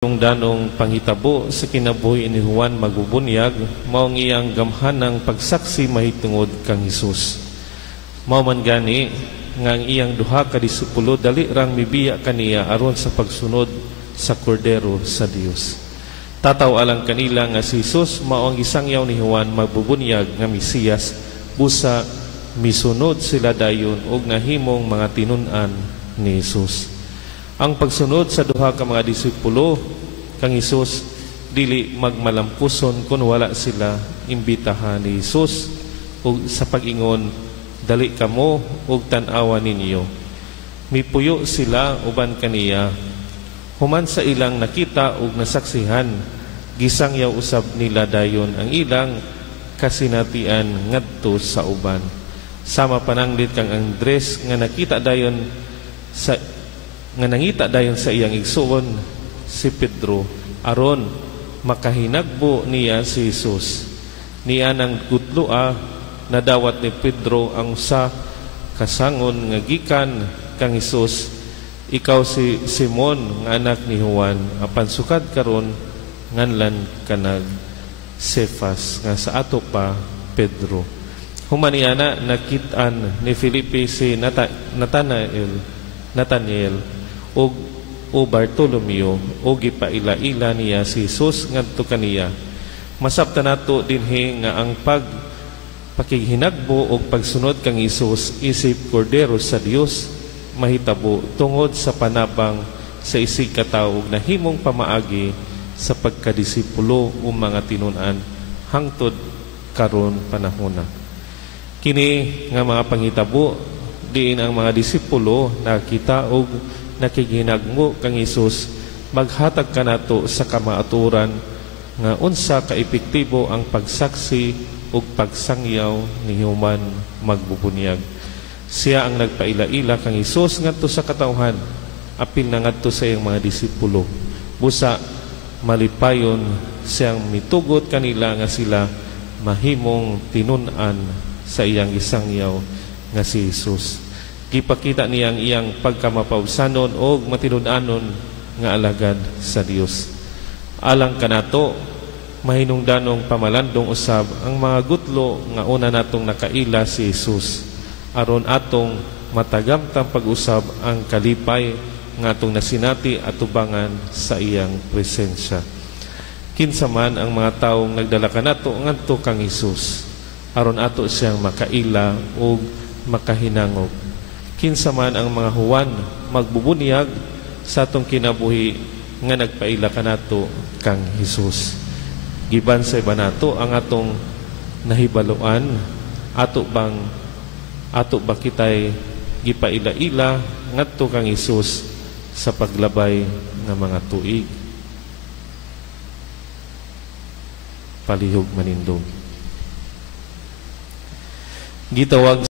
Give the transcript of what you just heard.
Yung danong panghitabo sa kinabuhi ni Juan magbubunyag, maong iyang gamhanang pagsaksi mahitungod kang Hesus. Mao man gani nga ang iyang duha ka disipulo dali rang mibiya kaniya aron sa pagsunod sa kordero sa Dios. Tataw alang kanila nga si Hesus mao ang gisangyaw ni Juan magbubunyag nga Mesiyas, busa misunod sila dayon og nahimong mga tinun-an ni Hesus. Ang pagsunod sa duha ka mga disipulo kang Hesus dili magmalampuson kung wala sila imbitahan ni Hesus ug sa pag-ingon, dali kamo ug tan-awa ninyo. Mipuyo sila uban kaniya, human sa ilang nakita ug nasaksihan, gisangyaw usab nila dayon ang ilang kasinatian ngadto sa uban. Sama pananglit kang Andres nga nakita dayon nangita dayon sa iyang igsuon si Pedro aron makahinagbo niya si Hesus. Niya nang gutloa nadawat ni Pedro ang sa kasangon nga gikan kang Hesus, ikaw si Simon nga anak ni Juan, apan sukad karon nganlan kanag Cephas nga sa ato pa Pedro. Humaniana nakitaan ni Felipe si Nathanael o Bartolomeo o gipaila-ila niya si Hesus ngadto kaniya. Masabtan nato dinhi nga ang pakighinagbo o pagsunod kang Hesus isip kordero sa Dios mahitabo tungod sa panabang sa isig katawo ug nahimong pamaagi sa pagkadisipulo o mga tinun-an hangtod karon panahona. Kini nga mga panghitabo diin ang mga disipulo nakita og nakighinagbo kang Hesus maghatag kanato sa kamaaturan nga unsa ka epektibo ang pagsaksi ug pagsangyaw ni Juan magbubunyag. Siya ang nagpaila-ila kang Hesus ngadto sa katawhan, apil na ngadto sa iyang mga disipulo. Busa malipayon siyang mitugot kanila nga sila mahimong tinun-an sa iyang gisangyaw nga si Hesus. Gipakita niya ang iyang pagkamapawsanon o matinud-anon nga alagad sa Dios. Alang kanato, mahinungdanong pamalandong usab ang mga gutlo nga una natong nakaila si Hesus, aron atong matagamtang pag-usab ang kalipay nga atong nasinati at tubangan sa iyang presensya. Kinsa man ang mga taong nagdala kanato ngadto kang Hesus, aron ato siyang makaila o makahinangog. Kinsa man ang mga Juan magbubunyag sa atong kinabuhi nga nagpaila kanato kang Hesus. Giban sa iba nato ang atong nahibaluan, ato ba kitay gipaila-ila ngadto kang Hesus sa paglabay ng mga tuig. Palihog manindog. Gitawag